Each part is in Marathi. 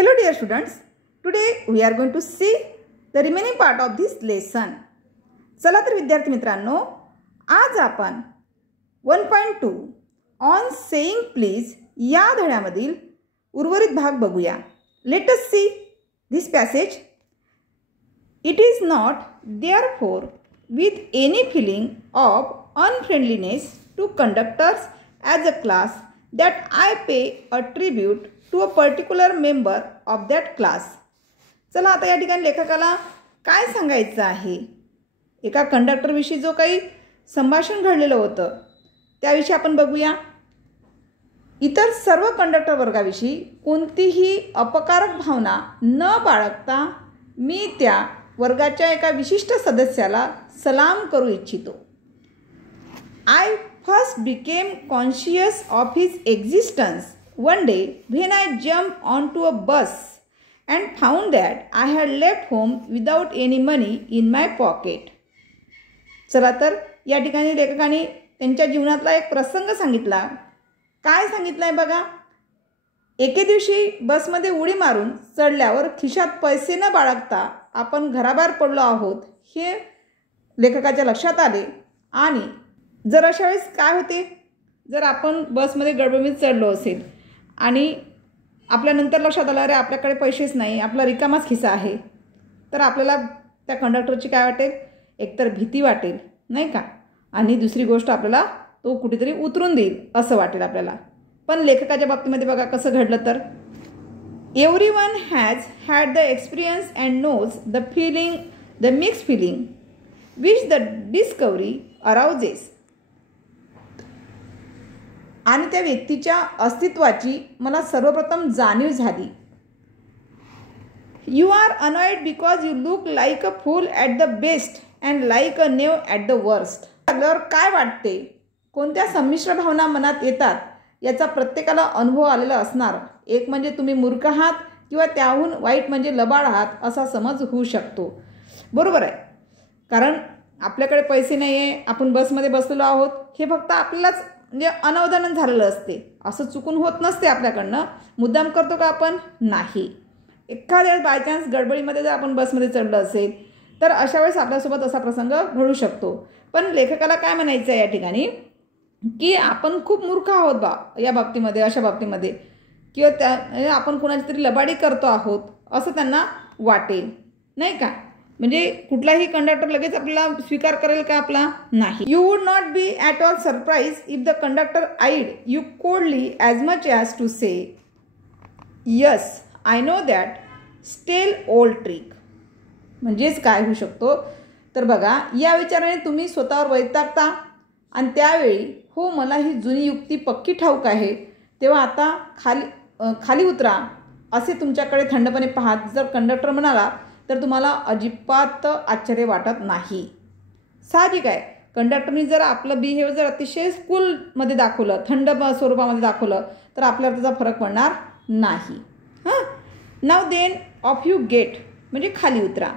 Hello dear students, today we are going to see the remaining part of this lesson. चला तर विद्यार्थी मित्रांनो, आज आपण 1.2 on saying please या धड्यामधील उर्वरित भाग बघूया. Let us see this passage. It is not therefore with any feeling of unfriendliness to conductors as a class that I pay a tribute to a particular member of that class. चला आता या ठिकाणी लेखकाला काय सांगायचं आहे. एका कंडक्टर विषयी जो काही संभाषण घडलेलं होतं त्याविषयी आपण बघूया. इतर सर्व कंडक्टर वर्गाविषयी कोणतीही अपकारक भावना न बाळगता मी त्या वर्गाच्या एका विशिष्ट सदस्याला सलाम करू इच्छितो. I first became conscious of his existence one day when I jumped onto a bus and found that I had left home without any money in my pocket. चला तर या ठिकाणी लेखकाने त्यांच्या जीवनातला एक प्रसंग सांगितला. काय सांगितलाय बघा. एके दिवशी बसमध्ये उडी मारून चढल्यावर खिशात पैसे न बाळगता आपण घराबाहेर पडलो आहोत हे लेखकाच्या लक्षात आले. आणि जर अशा वेळेस काय होते, जर आपण बसमध्ये गडबडीत चढलो असेल आणि आपल्यानंतर लक्षात आलं अरे आपल्याकडे पैसेच नाही, आपला रिकामाच खिसा आहे, तर आपल्याला त्या कंडक्टरची काय वाटेल, एकतर भीती वाटेल नाही का, आणि दुसरी गोष्ट आपल्याला तो कुठेतरी उतरून देईल असं वाटेल आपल्याला. पण लेखकाच्या बाबतीमध्ये बघा कसं घडलं तर everyone has had the experience and knows the feeling, the mix feeling which the discovery arouses. आणि त्या व्यक्तीच्या अस्तित्वाची मला सर्वप्रथम जाणीव झाली. You are annoyed because you look like a fool at the best and like a knave at the worst. आपल्यावर काय वाटते, कोणत्या संमिश्र भावना मनात येतात याचा प्रत्येकाला अनुभव आलेला असणार. एक म्हणजे तुम्ही मूर्ख आहात किंवा त्याहून वाईट म्हणजे लबाड आहात असा समज होऊ शकतो. बरोबर आहे, कारण आपल्याकडे पैसे नाही आहे, आपण बसमध्ये बसलेलो आहोत, हे फक्त आपल्यालाच म्हणजे अनवधान झालेलं असते. असं चुकून होत नसते आपल्याकडनं. मुद्दाम करतो का आपण, नाही. एखाद्या बायचान्स गडबडीमध्ये जर आपण बसमध्ये चढलं असेल तर अशा वेळेस आपल्यासोबत असा प्रसंग घडू शकतो. पण लेखकाला काय म्हणायचं आहे या ठिकाणी की आपण खूप मूर्ख आहोत बा या बाबतीमध्ये, अशा बाबतीमध्ये, किंवा त्या आपण कुणाची तरी लबाडी करतो आहोत असं त्यांना वाटेल नाही का. म्हणजे कुठलाही कंडक्टर लगेच आपल्याला स्वीकार करेल का आपला, नाही. You would not be at all surprise if the conductor eyed you coldly as much as to say yes I know that stale old trick. म्हणजेच काय होऊ शकतो तर बघा, या विचाराने तुम्ही स्वतःवर वैतागता आणि त्यावेळी हो मला ही जुनी युक्ती पक्की ठाऊक आहे, तेव्हा आता खाली उतरा असे तुमच्याकडे थंडपणे पाहत जर कंडक्टर म्हणाला तर तुम्हाला अजिबात आश्चर्य वाटत नाही. साहजिक आहे, कंडक्टरनी जर आपलं बिहेवियर जर अतिशय कूलमध्ये दाखवलं, थंड स्वरूपामध्ये दाखवलं तर आपल्याला त्याचा फरक पडणार नाही. Now then off you get म्हणजे खाली उतरा.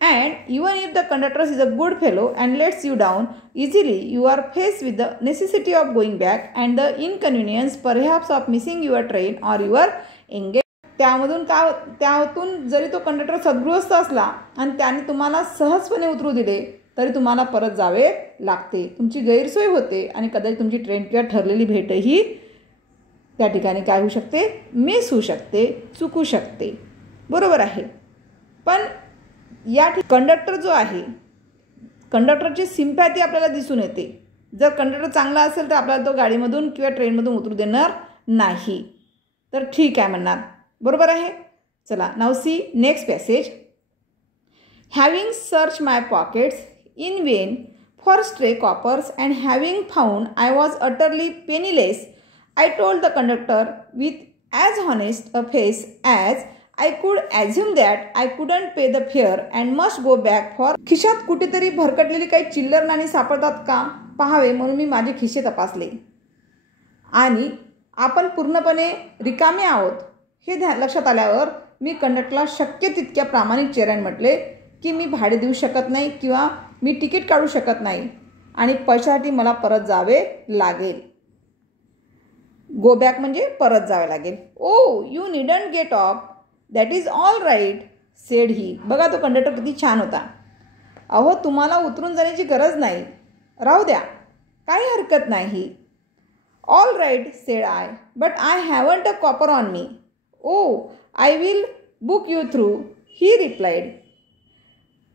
And even if the conductor is a good fellow and lets you down easily you are face with the necessity of going back and the inconvenience perhaps of missing your train or your engage. त्यातून जरी तो कंडक्टर सद्गृहस्थ असला आणि त्याने तुम्हाला सहजपणे उतरू दिले तरी तुम्हाला परत जावे लागते, तुमची गैरसोय होते आणि कदाचित तुमची ट्रेन किंवा ठरलेली भेटही त्या ठिकाणी काय होऊ शकते, मिस होऊ शकते, चुकू शकते. बरोबर आहे. पण या कंडक्टर जो आहे, कंडक्टरची सिम्पॅथी आपल्याला दिसून येते. जर कंडक्टर चांगला असेल तर आपल्याला तो गाडीमधून किंवा ट्रेनमधून उतरू देणार नाही, तर ठीक आहे म्हणणार. बरोबर आहे. चला now see next passage. Having search my pockets in vain for stray coppers and having found I was utterly penniless I told the conductor with as honest a face as I could assume that I couldn't pay the fare and must go back for. खिशात कुठेतरी भरकटलेली काही चिल्लर नाणी सापडतात का पाहावे म्हणून मी माझे खिसे तपासले आणि आपण पूर्णपणे रिकामे आहोत हे लक्षात आल्यावर मी कंडक्टरला शक्य तितक्या प्रामाणिक चेहऱ्याने म्हटले की मी भाडे देऊ शकत नाही किंवा मी तिकीट काढू शकत नाही आणि पैशासाठी मला परत जावे लागेल. गो बॅक म्हणजे परत जावे लागेल. Oh you needn't get off that is all right said he. बघा तो कंडक्टर किती छान होता. अहो तुम्हाला उतरून जाण्याची गरज नाही, राहू द्या, काही हरकत नाही. All right said I, but I haven't a copper on me. Oh I will book you through, he replied.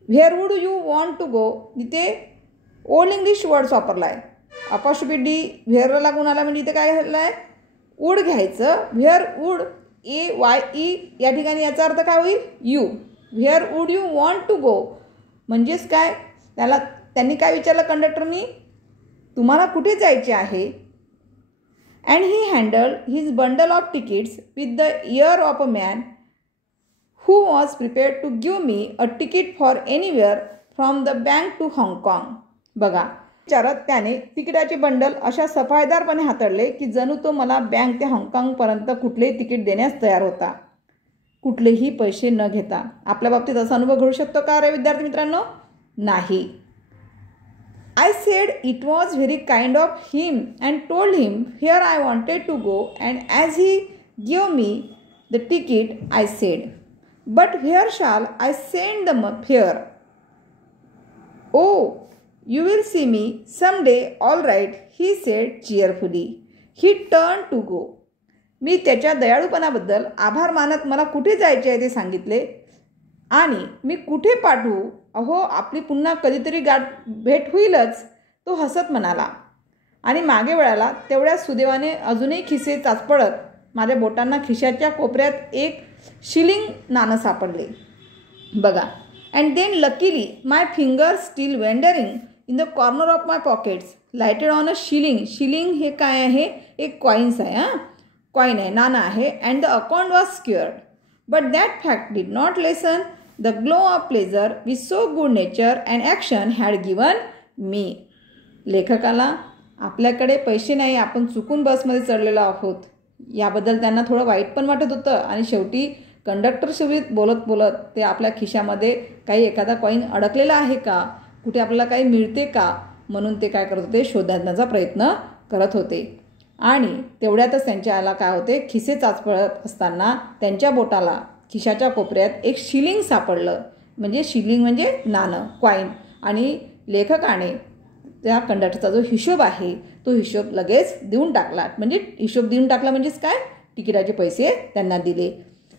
Where would you want to go, इथे ओल्ड इंग्लिश वर्ड्स वापरला आहे. अपॉस्ट्रोफी डी व्हेअरला लागून आला म्हणजे इथे काय झालं आहे, वूड घ्यायचं. व्हेअर वूड AYE या ठिकाणी याचा अर्थ काय होईल, you. Where would you want to go म्हणजेच काय, त्यांनी काय विचारलं कंडक्टरनी, तुम्हाला कुठे जायचे आहे. And he handled his bundle of tickets with the air of a man who was prepared to give me a ticket for anywhere from the bank to हाँगकाँग. बघा विचारत त्याने तिकिटाचे बंडल अशा सफाईदारपणे हाताळले की जणू तो मला बँक ते हाँगकाँगपर्यंत कुठलेही तिकीट देण्यास तयार होता, कुठलेही पैसे न घेता. आपल्या बाबतीत असा अनुभव घडू शकतो का रे विद्यार्थी मित्रांनो? नाही. I said it was very kind of him and told him here I wanted to go and as he give me the ticket I said, but where shall I send the fare. Oh You will see me someday, all right, he said cheerfully. He turned to go. मी त्याच्या दयाळूपणाबद्दल आभार मानत मला कुठे जायचे आहे ते सांगितले आणि मी कुठे पाठवू, अहो आपली पुन्हा कधीतरी भेट होईलच, तो हसत म्हणाला. आणि मागे वळाला. तेवढ्या सुदैवाने अजूनही खिसे चाचपडत माझ्या बोटांना खिशाच्या कोपऱ्यात एक शिलिंग नाणं सापडले. बघा. And then luckily my fingers still wandering in the corner of my pockets lighted on a shilling. Shilling हे काय आहे, एक कॉइन्स आहे, कॉइन आहे, नाणं आहे. And the account was squared, but that fact did not lessen the glow of pleasure with so good nature and action had given me. लेखकाला आपल्याकडे पैसे नाही, आपण चुकून बसमध्ये चढलेलो आहोत याबद्दल त्यांना थोडं वाईट पण वाटत होतं. आणि शेवटी कंडक्टरसोबत बोलत बोलत ते आपल्या खिशामध्ये काही एखादा कॉईन अडकलेला आहे का, कुठे आपल्याला काही मिळते का, म्हणून ते काय करत होते, शोधण्याचा प्रयत्न करत होते. आणि तेवढ्यातच त्यांच्याला काय होते, खिसे चाचपळत असताना त्यांच्या बोटाला खिशाच्या कोपऱ्यात एक शिलिंग सापडलं. म्हणजे शिलिंग म्हणजे नाणं, कॉईन. आणि लेखकाने त्या कंडक्टरचा जो हिशोब आहे तो हिशोब लगेच देऊन टाकला. म्हणजे हिशोब देऊन टाकला म्हणजेच काय, तिकिटाचे पैसे त्यांना दिले.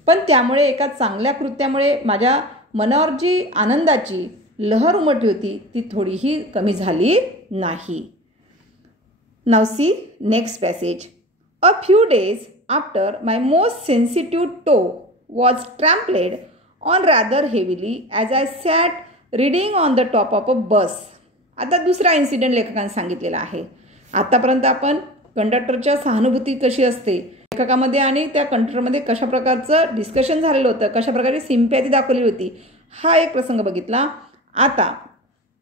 पण त्यामुळे एका चांगल्या कृत्यामुळे माझ्या मनावर जी आनंदाची लहर उमटली होती ती थोडीही कमी झाली नाही. Now see next passage. A few days after my most sensitive toe was trampled on rather heavily as I sat reading on the top of a bus. आता दुसरा इन्सिडेंट लेखकाने सांगितलेला आहे. आतापर्यंत आपण कंडक्टरच्या सहानुभूती कशी असते लेखकामध्ये आणि त्या कंडक्टरमध्ये कशा प्रकारचं डिस्कशन झालेलं होतं, कशा प्रकारे सिम्पॅथी दाखवली होती, हा एक प्रसंग बघितला. आता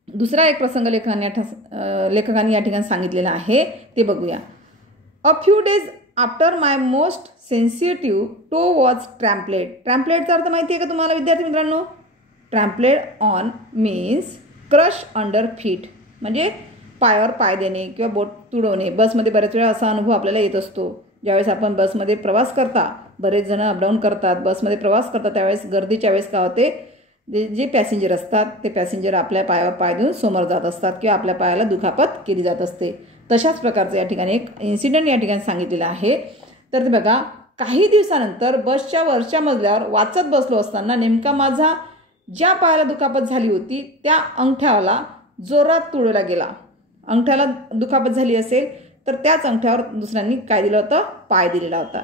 दुसरा एक प्रसंग लेखकाने या ठिकाणी सांगितलेला आहे ते बघूया. A few days after my most sensitive toe was trampled. ट्रॅम्पलेडचा अर्थ माहिती आहे का तुम्हाला विद्यार्थी मित्रांनो? Trampled on means crush under feet, म्हणजे पायावर पाय देणे किंवा बोट तुडवणे. बसमध्ये बऱ्याच वेळा असा अनुभव आपल्याला येत असतो. ज्यावेळेस आपण बसमध्ये प्रवास करता, बरेच जण अपडाऊन करतात, बसमध्ये प्रवास करतात, त्यावेळेस गर्दीच्या वेळेस काय होते, जे पॅसेंजर असतात ते पॅसेंजर आपल्या पायावर पाय देऊन समोर जात असतात किंवा आपल्या पायाला दुखापत केली जात असते. तशाच प्रकारचं या ठिकाणी एक इन्सिडेंट या ठिकाणी सांगितलेलं आहे. तर ते बघा, काही दिवसानंतर बसच्या वरच्या मजल्यावर वाचत बसलो असताना नेमका माझा ज्या पायाला दुखापत झाली होती त्या अंगठ्याला जोरात तुडवला गेला. अंगठ्याला दुखापत झाली असेल तर त्याच अंगठ्यावर दुसऱ्यांनी काय दिलं होतं, पाय दिलेला होता.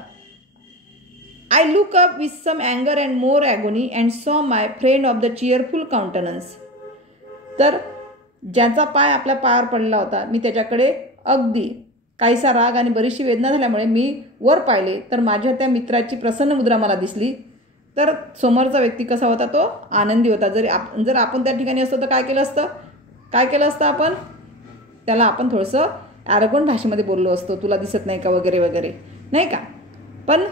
I look up with some anger and more agony and saw my friend of the cheerful countenance. तर ज्याचा पाय आपल्या पायावर पडला होता मी त्याच्याकडे अगदी काहीसा राग आणि बरीचशी वेदना झाल्यामुळे मी वर पाहिले तर माझ्या त्या मित्राची प्रसन्न मुद्रा मला दिसली. तर समोरचा व्यक्ती कसा होता, तो आनंदी होता. जर आपण त्या ठिकाणी असतो तर काय केलं असतं आपण त्याला आपण थोडंसं ॲरोगंट भाषेमध्ये बोललो असतो, तुला दिसत नाही का वगैरे वगैरे, नाही का. पण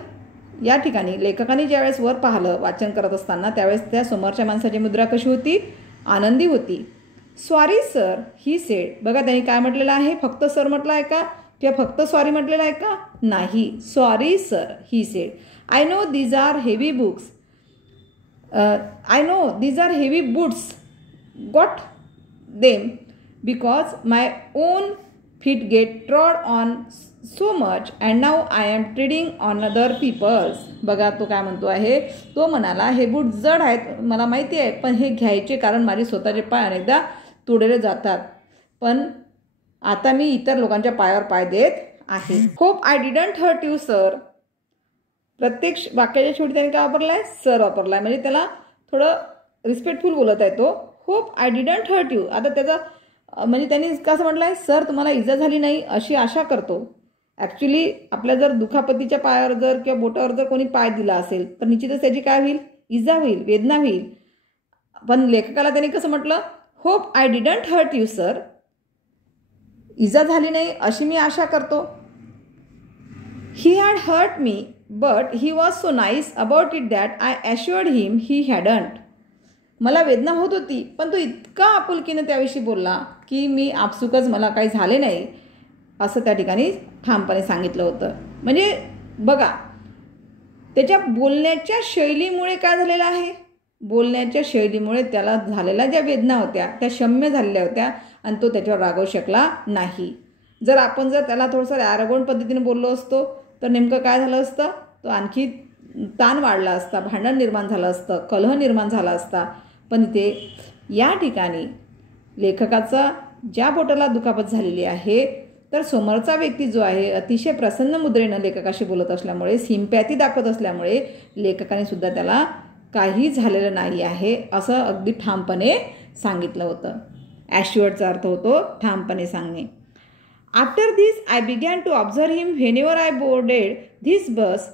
या ठिकाणी लेखकाने ज्यावेळेस वर पाहिलं वाचन करत असताना त्यावेळेस त्या समोरच्या माणसाची मुद्रा कशी होती, आनंदी होती. Sorry sir he sed. बघा त्यांनी काय म्हटलेलं आहे, फक्त सर म्हटलं आहे का किंवा फक्त सॉरी म्हटलेलं आहे का, नाही. Sorry sir he said. I know these are heavy books I know these are heavy boots. Got them because my own feet get trod on so much and now I am treading on other people's. बघा तो काय म्हणतो आहे, तो म्हणाला हे बूट जड आहेत मला माहिती आहे, पण हे घ्यायचे कारण माझे स्वतःचे पाय अनेकदा तोडले जातात, पण आता मी इतर लोकांच्या पायावर पाय देत आहे. Hope I didn't hurt you sir. प्रत्येक वाक्याच्या शेवटी त्याने काय वापरला आहे, सर वापरला आहे, म्हणजे त्याला थोडं रिस्पेक्टफुल बोलत आहे तो. Hope I didn't hurt you. आता त्याचा म्हणजे त्यांनी कसं म्हटलं आहे, सर तुम्हाला इजा झाली नाही अशी आशा करतो. ॲक्च्युली आपल्या जर दुखापतीच्या पायावर जर किंवा बोटावर जर कोणी पाय दिला असेल तर निश्चितच त्याची काय होईल, इजा होईल, वेदना होईल. पण लेखकाला त्यांनी कसं म्हटलं, hope I didn't hurt you sir. इजा झाली नाही अशी मी आशा करतो. He had hurt me but he was so nice about it that I assured him he hadn't. मला वेदना होत होती पण तो इतका आपुलकीनं त्याविषयी बोलला की मी आपसुकच मला काही झाले नाही असं त्या ठिकाणी ठामपणे सांगितलं होतं. म्हणजे बघा त्याच्या बोलण्याच्या शैलीमुळे काय झालेलं आहे, बोलण्याच्या शैलीमुळे त्याला झालेल्या ज्या वेदना होत्या त्या शम्य झालेल्या होत्या आणि तो त्याच्यावर रागवू शकला नाही. जर आपण जर त्याला थोडंसं ॲरोगंट पद्धतीने बोललो असतो तर नेमकं काय झालं असतं, तो आणखी ताण वाढला असता, भांडण निर्माण झालं असतं, कलह निर्माण झाला असता. पण इथे या ठिकाणी लेखकाचा ज्या बोटाला दुखापत झालेली आहे तर समोरचा व्यक्ती जो आहे अतिशय प्रसन्न मुद्रेनं लेखकाशी बोलत असल्यामुळे, सिम्पॅथी दाखवत असल्यामुळे लेखकाने सुद्धा त्याला काही झालेलं नाही आहे असं अगदी ठामपणे सांगितलं होतं. ॲश्युअर्डचा अर्थ होतो ठामपणे सांगणे. After this I began to observe him whenever I boarded this bus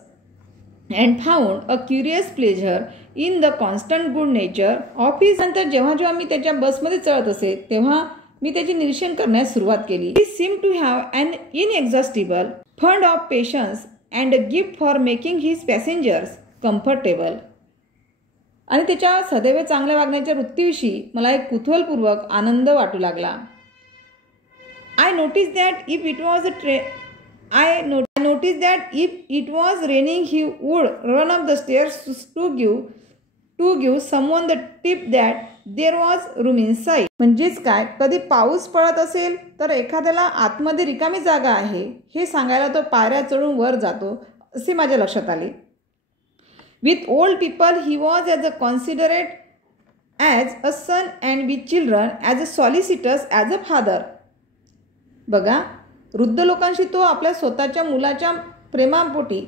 and found a curious pleasure in the constant good nature of his. नंतर जेव्हा जेव्हा मी त्याच्या बसमध्ये चढत असे तेव्हा मी त्याचे निरीक्षण करण्यास सुरुवात केली. He seem to have an inexhaustible fund of patience and a gift for making his passengers comfortable. आणि त्याच्या सदैव चांगल्या वागण्याच्या वृत्तीविषयी मला एक कुतूहलपूर्वक आनंद वाटू लागला. I noticed that if it was raining, he would run up the stairs to give someone the tip that there was room inside. म्हणजेच काय, कधी पाऊस पडत असेल तर एखाद्याला आतमध्ये रिकामी जागा आहे हे सांगायला तो पायऱ्या चढून वर जातो असे माझ्या लक्षात आले. With old people he was as considerate as a son and with children as solicitous as a father. बघा वृद्ध लोकांशी तो आपल्या स्वतःच्या मुलाच्या प्रेमापोटी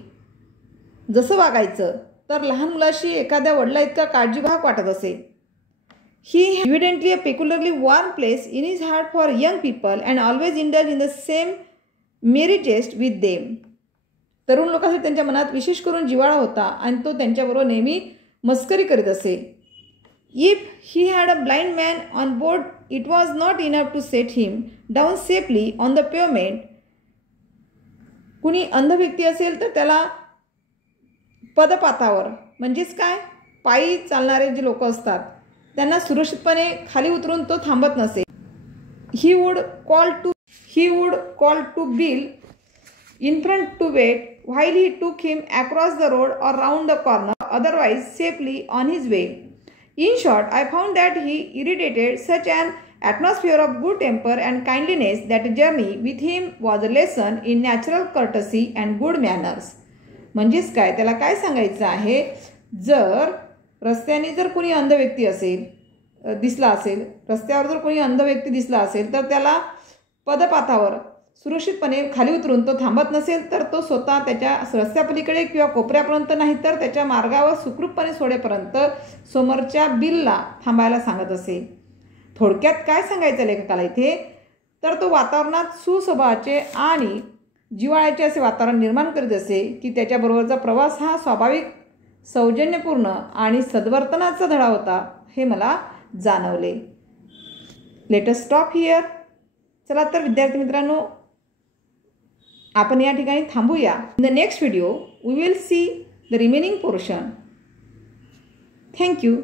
जसं वागायचं तर लहान मुलाशी एखाद्या वडिला इतका काळजीभाग वाटत असे. He evidently a peculiarly warm place in his heart for young people and always indulge in the same merry jest with them. तरुण लोकांसाठी त्यांच्या मनात विशेष करून जिव्हाळा होता आणि तो त्यांच्याबरोबर नेहमी मस्करी करीत असे. If he had a blind man on board, it was not enough to set him down safely on the pavement. कुणी अंध व्यक्ती असेल तर त्याला पदपातावर म्हणजेच काय, पायी चालणारे जे लोक असतात त्यांना सुरक्षितपणे खाली उतरून तो थांबत नसे. He would call to Bill in front to wait while he took him across the road or round the corner, otherwise safely on his way. In short, I found that he irradiated such an atmosphere of good temper and kindliness that a journey with him was a lesson in natural courtesy and good manners. म्हणजेच काय, त्याला काय सांगायचं आहे, जर रस्त्याने जर कोणी अंध व्यक्ती दिसला असेल रस्त्यावर जर कोणी अंध व्यक्ती दिसला असेल तर त्याला पदपातावर सुरक्षितपणे खाली उतरून तो थांबत नसेल तर तो स्वतः त्याच्या रस्त्यापलीकडे किंवा कोपऱ्यापर्यंत नाही तर त्याच्या मार्गावर सुखरूपपणे सोडेपर्यंत समोरच्या बिलला थांबायला सांगत असे. थोडक्यात काय सांगायचं लेखकाला इथे, तर तो वातावरणात सुस्वभावाचे आणि जिव्हाळ्याचे असे वातावरण निर्माण करीत असे की त्याच्याबरोबरचा प्रवास हा स्वाभाविक, सौजन्यपूर्ण आणि सद्वर्तनाचा धडा होता हे मला जाणवले. Let us stop here. चला तर विद्यार्थी मित्रांनो आपण या ठिकाणी थांबूया. In the next video we will see the remaining portion. Thank you.